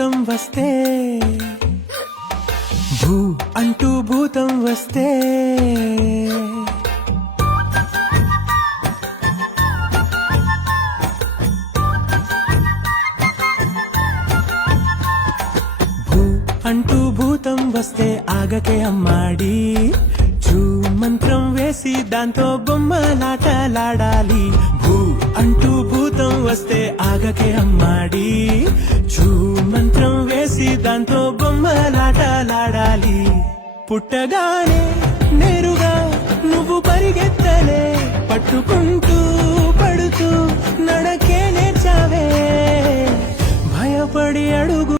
భూతం వస్తే భూ అంటూ భూతం వస్తే భూ అంటూ భూతం వస్తే ఆగకే అమ్మాడి చూ మంత్రం వేసి దాంతో బొమ్మలాటలాడాలి భూ అంటూ భూతం వస్తే ఆగకే అమ్మాడి చూ మంత్రం వేసి దాంతో బొమ్మలాటలాడాలి పుట్టగానే నేరుగా నువ్వు పరిగెత్తలే పట్టుకుంటూ పడుతూ నడకే నేర్చావే భయపడి అడుగు